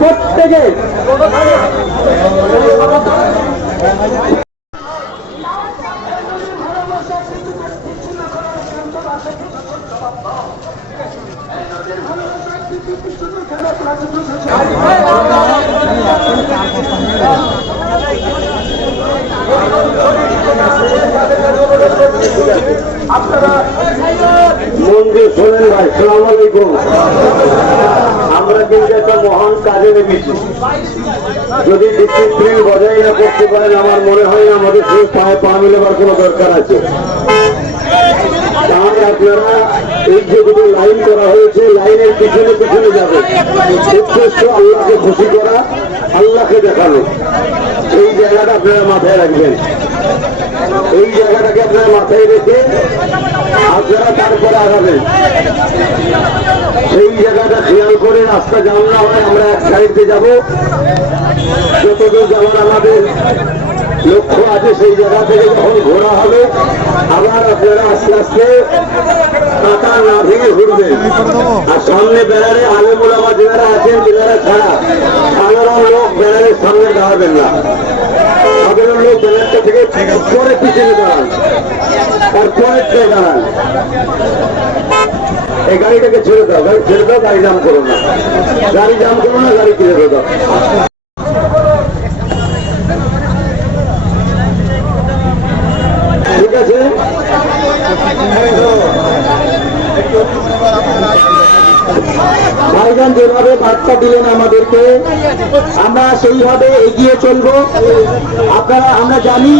প্রত্যেকে মন্দির শোনেন ভাই, সালাম আলাইকুম। আমরা কিন্তু একটা মহান কাজে নেমেছি। যদি ডিসিপ্লিন বজায় না করতে পারেন, আমার মনে হয় না আমাদের সেই পায়ে পা মিলাবার কোনো দরকার আছে। তাহলে আপনারা এই যে দুটো লাইন করা হয়েছে, লাইনের পিছনে পিছনে যাবে। উদ্দেশ্য আল্লাহকে খুশি করা, আল্লাহকে দেখানো। এই জায়গাটা আপনারা মাথায় রাখবেন। এই জায়গাটাকে আপনারা মাথায় রেখে আপনারা তারপরে আগাবেন। সেই জায়গাটা খেয়াল করে রাস্তা জাম না হয় আমরা এক সাইডে যাব। যতদূর যাওয়ার আমাদের লক্ষ্য আছে সেই জায়গা থেকে যখন ঘোরা হবে, আবার আপনারা আস্তে আস্তে কাঁটা না ভেঙে ঘুরবেন। আর সামনে ব্যানারে আলেম ওলামা যারা আছেন, যারা ছাড়া সাধারণ লোক ব্যানারের সামনে দাঁড়াবেন না। সাধারণ লোক ব্যানারটা থেকে পরে পিছনে দাঁড়ান, আর পরের থেকে দাঁড়ান। এই গাড়িটাকে ছেড়ে দাও, গাড়ি ছেড়ে দাও, গাড়ি জাম করো না, গাড়ি জাম করো না, গাড়ি ছেড়ে দাও। ঠিক আছে, ভাইজান যেভাবে বার্তা দিলেন আমাদেরকে, আমরা সেইভাবে এগিয়ে চলবো। আপনারা, আমরা জানি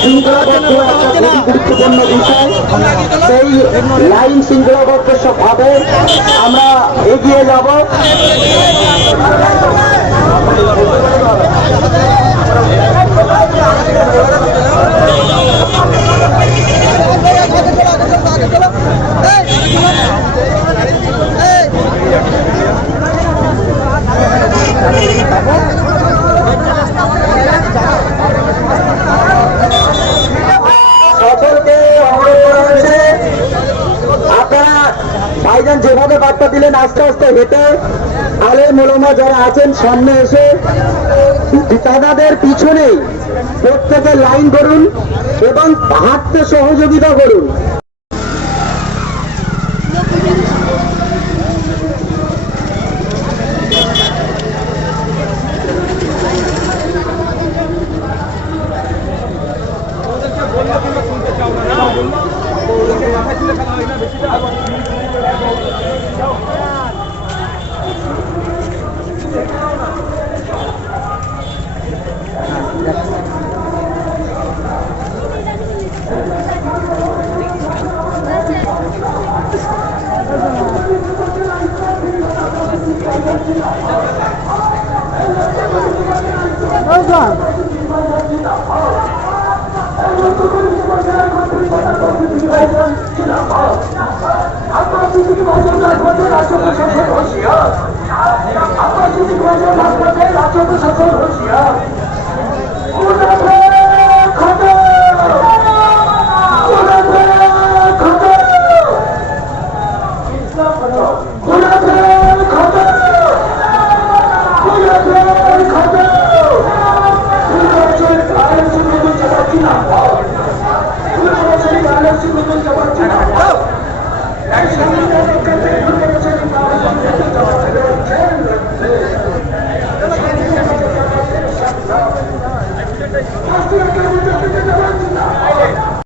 শৃঙ্খলাবদ্ধ একটা খুবই গুরুত্বপূর্ণ বিষয়। সেই লাইন শৃঙ্খলাবদ্ধ ভাবে আমরা এগিয়ে যাব। আপনারা ভাইজান যেভাবে বার্তা দিলেন, আস্তে আস্তে হেঁটে আলেম ওলামা যারা আছেন সামনে এসে তাদের পিছনে প্রত্যেকে লাইন করুন এবং হাঁটতে সহযোগিতা করুন। Let's